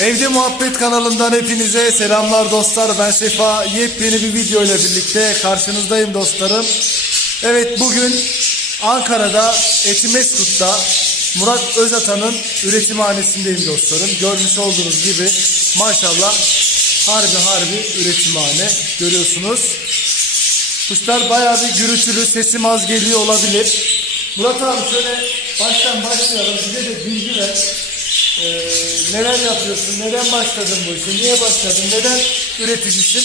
Evde Muhabbet kanalından hepinize selamlar dostlar. Ben Sefa. Yepyeni bir video ile birlikte karşınızdayım dostlarım. Evet bugün Ankara'da Etimeskut'ta Murat Özatan'ın üretimhanesindeyim dostlarım. Görmüş olduğunuz gibi maşallah harbi harbi üretimhane görüyorsunuz. Kuşlar bayağı bir gürültülü, sesim az geliyor olabilir. Murat abi şöyle baştan başlayalım. Bize de bilgi ver. Ee, neler yapıyorsun? Neden başladın bu işe? Niye başladın? Neden üreticisin?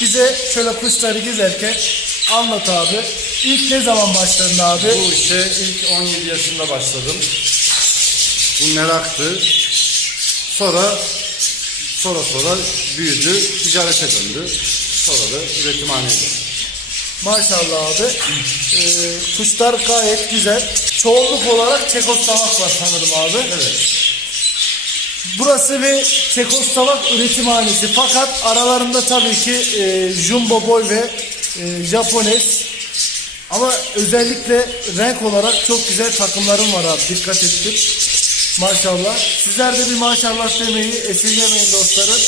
Bize şöyle kuşları gezerken anlat abi. İlk ne zaman başladın abi? Bu işe ilk 17 yaşında başladım. Bu meraktı. Sonra sonra sonra büyüdü, ticarete döndü. Sonra da üretimhaneye döndü. Maşallah abi. Ee, kuşlar gayet güzel. Çoğunluk olarak Çekoslovak var sanırım abi. Evet. Burası bir Çekoslovak üretimhanesi fakat aralarında tabii ki e, Jumbo Boy ve e, Japones ama özellikle renk olarak çok güzel takımlarım var abi dikkat ettim. Maşallah. Sizler de bir maşallah demeyi esirgemeyin dostlarım.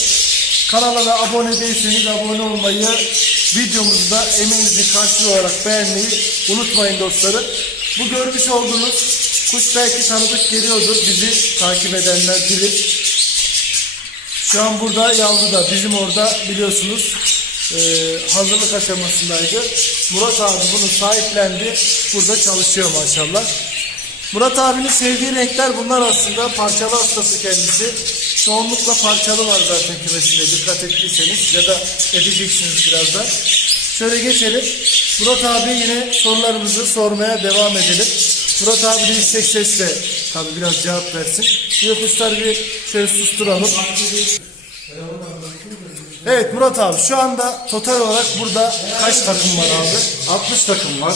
Kanala da abone değilseniz abone olmayı, videomuzu da karşılığı olarak beğenmeyi unutmayın dostlarım. Bu görmüş olduğunuz kuş belki tanıdık geliyordur. Bizi takip edenler bilir. Şu an burada yavru da bizim orada biliyorsunuz e, hazırlık aşamasındaydı. Murat abi bunu sahiplendi. Burada çalışıyor maşallah. Murat abinin sevdiği renkler bunlar aslında. Parçalı hastası kendisi. Çoğunlukla parçalı var zaten kümesinde dikkat ettiyseniz ya da edeceksiniz birazdan. Şöyle geçelim. Murat abi yine sorularımızı sormaya devam edelim. Murat abi de yüksek sesle tabi biraz cevap versin. Bir kuşları bir şöyle susturalım. Evet Murat abi şu anda total olarak burada kaç takım var abi? 60 takım var.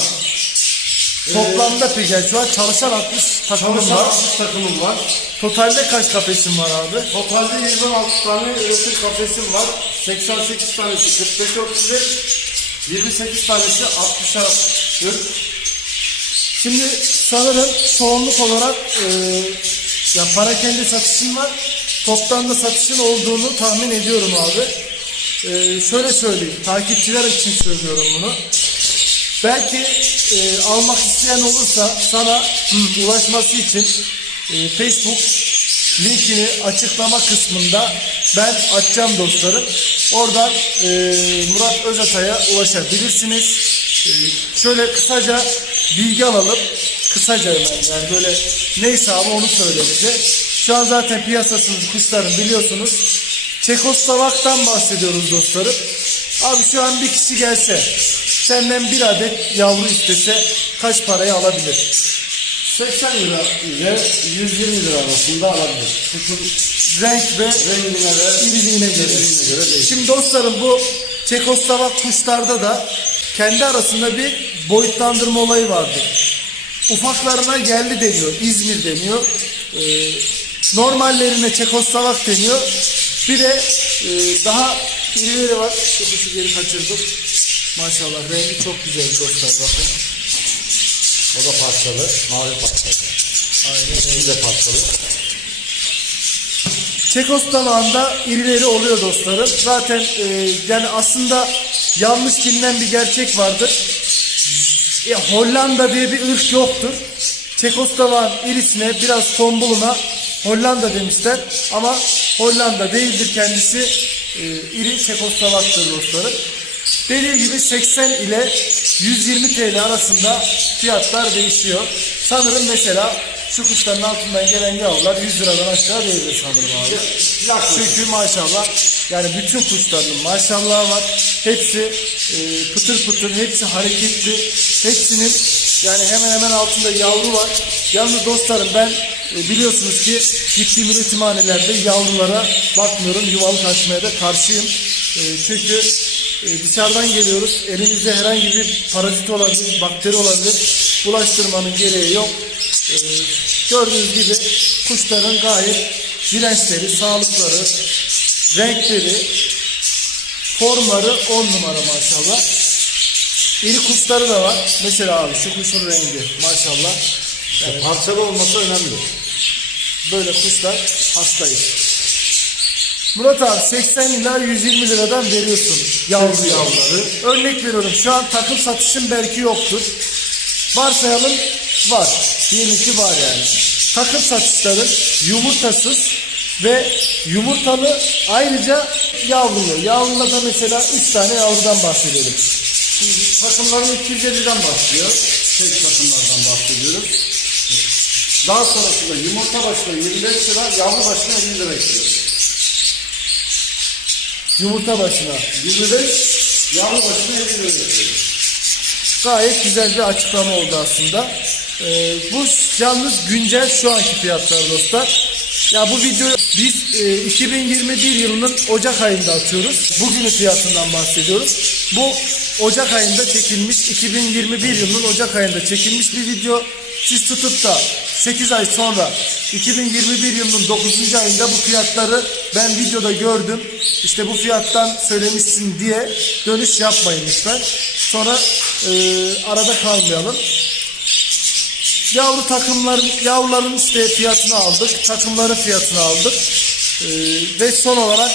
Toplamda peki yani şu an çalışan 60 takımım Çalışan var. 60 takımım var. Totalde kaç kafesin var abi? Totalde 26 tane üretim kafesim var. 88 tanesi 45 35 28 tanesi 60'a Şimdi sanırım çoğunluk olarak e, ya para kendi satışın var. Toptan da satışın olduğunu tahmin ediyorum abi. E, şöyle söyleyeyim. Takipçiler için söylüyorum bunu. Belki e, almak isteyen olursa sana ulaşması için e, Facebook linkini açıklama kısmında ben açacağım dostlarım. Oradan e, Murat Özatay'a ulaşabilirsiniz. E, şöyle kısaca bilgi alalım. Kısaca hemen yani böyle neyse ama onu söyle bize. Şu an zaten piyasasınız kuşların biliyorsunuz. Çekoslovak'tan bahsediyoruz dostlarım. Abi şu an bir kişi gelse senden bir adet yavru istese kaç paraya alabilir? 80 lira ile 120 lira arasında alabilir. Kuşun Renk ve rengine ve iriliğine göre. iriliğine göre değişir. Şimdi dostlarım bu Çekoslovak kuşlarda da kendi arasında bir boyutlandırma olayı vardır. Ufaklarına yerli deniyor, İzmir deniyor. Ee, normallerine Çekoslovak deniyor. Bir de e, daha irileri var. Şu kuşu geri kaçırdım. Maşallah rengi çok güzel dostlar bakın. O da parçalı, mavi parçalı. Aynen Bir de parçalı. Çekoslovak'ta irileri oluyor dostlarım. Zaten e, yani aslında yanlış bilinen bir gerçek vardır. E, Hollanda diye bir ırk yoktur. Çekoslovak'ın irisine biraz tombuluna Hollanda demişler ama Hollanda değildir kendisi. E, iri Çekoslovak'tır dostlarım. Dediğim gibi 80 ile 120 TL arasında fiyatlar değişiyor. Sanırım mesela şu kuşların altından gelen yavrular 100 liradan aşağı değildir sanırım abi. Çünkü maşallah yani bütün kuşların maşallah var. Hepsi e, pıtır pıtır, hepsi hareketli. Hepsinin yani hemen hemen altında yavru var. Yalnız dostlarım ben e, biliyorsunuz ki gittiğim üretimhanelerde yavrulara bakmıyorum. Yuvalık açmaya da karşıyım. E, çünkü e, dışarıdan geliyoruz. Elimizde herhangi bir parazit olabilir, bakteri olabilir. Bulaştırmanın gereği yok. E, gördüğünüz gibi kuşların gayet dirençleri, sağlıkları, renkleri, formları on numara maşallah. İri kuşları da var. Mesela abi şu kuşun rengi maşallah. Parçalı olması önemli. Böyle kuşlar hastayız. Murat abi 80 ila 120 liradan veriyorsun yavru yavruları. Örnek veriyorum şu an takım satışın belki yoktur. Varsayalım var. Diyelim ki var yani. Takım satışların yumurtasız ve yumurtalı ayrıca yavrulu. Yavrula da mesela 3 tane yavrudan bahsedelim. Şimdi takımların 250'den başlıyor. Tek takımlardan bahsediyoruz. Daha sonrasında yumurta başına 25 lira, yavru başına 50 lira ekliyoruz. Yumurta başına. 25, yavru başına 50 lira ekliyoruz. Gayet güzel bir açıklama oldu aslında. Ee, bu yalnız güncel şu anki fiyatlar dostlar. Ya bu videoyu biz e, 2021 yılının Ocak ayında atıyoruz. Bugünün fiyatından bahsediyoruz. Bu Ocak ayında çekilmiş, 2021 yılının Ocak ayında çekilmiş bir video. Siz tutup da 8 ay sonra 2021 yılının 9. ayında bu fiyatları ben videoda gördüm. İşte bu fiyattan söylemişsin diye dönüş yapmayın lütfen. Sonra e, arada kalmayalım. Yavru takımların, yavruların işte fiyatını aldık. Takımların fiyatını aldık. E, ve son olarak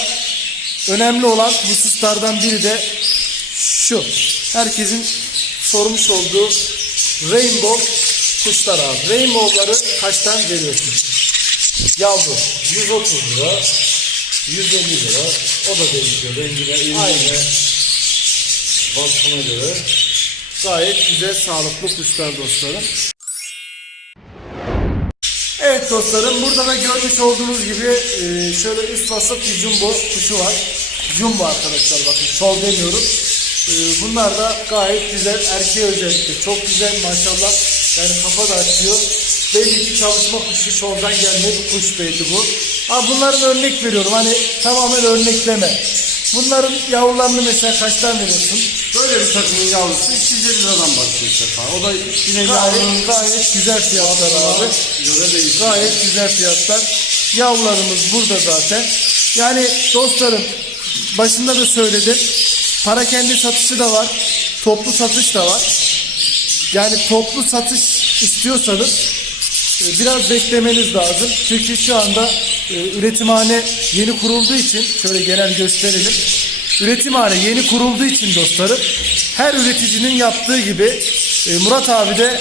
önemli olan hususlardan biri de şu. Herkesin sormuş olduğu rainbow kuşlar abi. Rainbow'ları kaçtan veriyorsun? Yavru. 130 lira, 150 lira. O da değişiyor. Rengine, Aynen. vasfına göre. Gayet güzel, sağlıklı kuşlar dostlarım. Dostlarım, burada da görmüş olduğunuz gibi e, şöyle üst vasıf bir jumbo kuşu var. Jumbo arkadaşlar bakın, şov demiyorum. E, Bunlar da gayet güzel, erkeği özellikle çok güzel maşallah. Yani kafa da açıyor. Belli ki çalışma kuşu, şovdan gelme bir kuş belli bu. Ha bunların örnek veriyorum, hani tamamen örnekleme. Bunların yavrularını mesela kaçtan veriyorsun? Böyle bir takımın yavrusu 250 liradan başlıyor sefa. O da yine yavrunun Gayet, gayet güzel fiyatlar abi. göre değişiyor. Gayet güzel fiyatlar. Yavrularımız burada zaten. Yani dostlarım başında da söyledim. Para kendi satışı da var. Toplu satış da var. Yani toplu satış istiyorsanız e, biraz beklemeniz lazım. Çünkü şu anda e, üretimhane yeni kurulduğu için şöyle genel gösterelim. Üretimhane yeni kurulduğu için dostlarım her üreticinin yaptığı gibi e, Murat abi de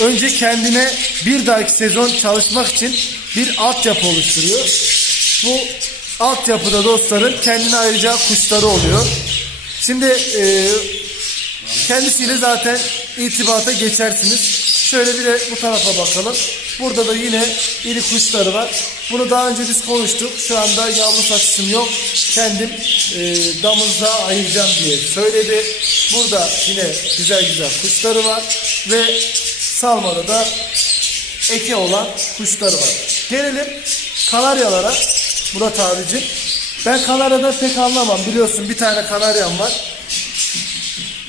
önce kendine bir dahaki sezon çalışmak için bir altyapı oluşturuyor. Bu altyapıda dostlarım kendine ayrıca kuşları oluyor. Şimdi e, Kendisiyle zaten irtibata geçersiniz. Şöyle bir de bu tarafa bakalım. Burada da yine iri kuşları var. Bunu daha önce biz konuştuk. Şu anda yavru satışım yok. Kendim e, damızda ayıracağım diye söyledi. Burada yine güzel güzel kuşları var. Ve salmada da eke olan kuşları var. Gelelim kanaryalara Murat abicim. Ben kanaryadan pek anlamam. Biliyorsun bir tane kanaryam var.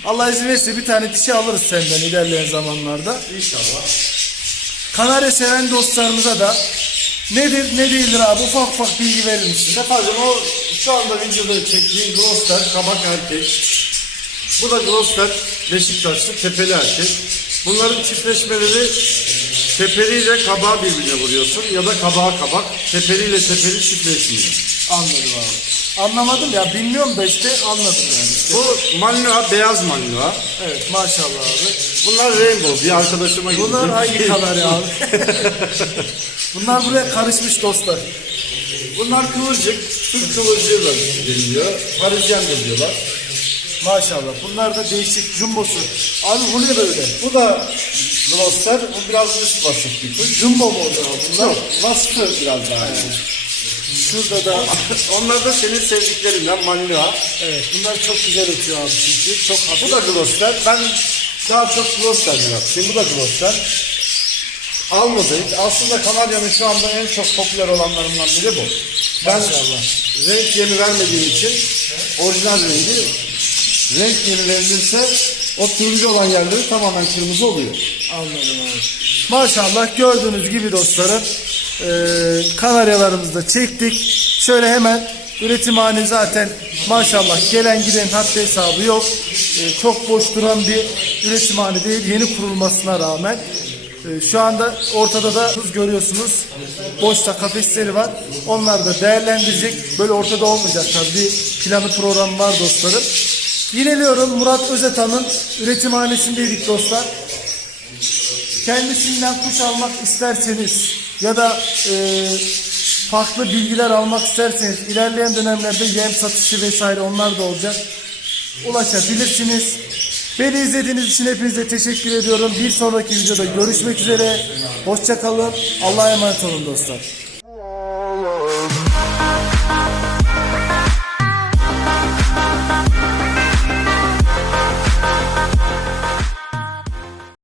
Allah izin verirse bir tane dişi alırız senden ilerleyen zamanlarda. İnşallah. Kanarya seven dostlarımıza da nedir ne değildir abi ufak ufak bilgi verir misin? Sefacığım o şu anda videoda çektiğin Gloster kabak erkek. Bu da Gloster Beşiktaşlı tepeli erkek. Bunların çiftleşmeleri tepeliyle kabağı birbirine vuruyorsun ya da kabağa kabak. Tepeliyle tepeli çiftleşmiyor. Anladım abi. Anlamadım ya bilmiyorum da işte anladım yani. Bu Malinois beyaz Malinois. Evet maşallah abi. Bunlar Rainbow bir arkadaşıma gitti. Bunlar hangi kanarya abi? Bunlar buraya karışmış dostlar. Bunlar kıvırcık. Türk kıvırcığı da deniliyor. Parisyen de diyorlar. Maşallah. Bunlar da değişik jumbosu. Abi bu ne böyle? Bu da Gloster. Bu biraz üst vasıf bir kuş. Jumbo mu o zaman bunlar? Yok, biraz daha iyi. Şurada da Onlar da senin sevdiklerinden Malinois. evet bunlar çok güzel ötüyor abi çünkü. Çok hafif. Bu da Gloster. Ben daha çok Gloster yapayım. Bu da Gloster. Almadık. Aslında Kanarya'nın şu anda en çok popüler olanlarından biri bu. Ben Maşallah. renk yemi vermediğim için orijinal rengi renk yemi verilirse o turuncu olan yerleri tamamen kırmızı oluyor. Anladım abi. Maşallah gördüğünüz gibi dostlarım eee kanaryalarımızı da çektik. Şöyle hemen üretimhane zaten maşallah gelen giden haddi hesabı yok. Eee, çok boş duran bir üretimhane değil yeni kurulmasına rağmen. Ee, Şu anda ortada da görüyorsunuz. Boşta kafesleri var. Onlar da değerlendirecek. Böyle ortada olmayacak tabii. Bir planı programı var dostlarım. Yineliyorum Murat Özetan'ın üretimhanesindeydik dostlar. Kendisinden kuş almak isterseniz ya da e, farklı bilgiler almak isterseniz ilerleyen dönemlerde yem satışı vesaire onlar da olacak. Ulaşabilirsiniz. Beni izlediğiniz için hepinize teşekkür ediyorum. Bir sonraki videoda görüşmek üzere. Hoşça kalın. Allah'a emanet olun dostlar.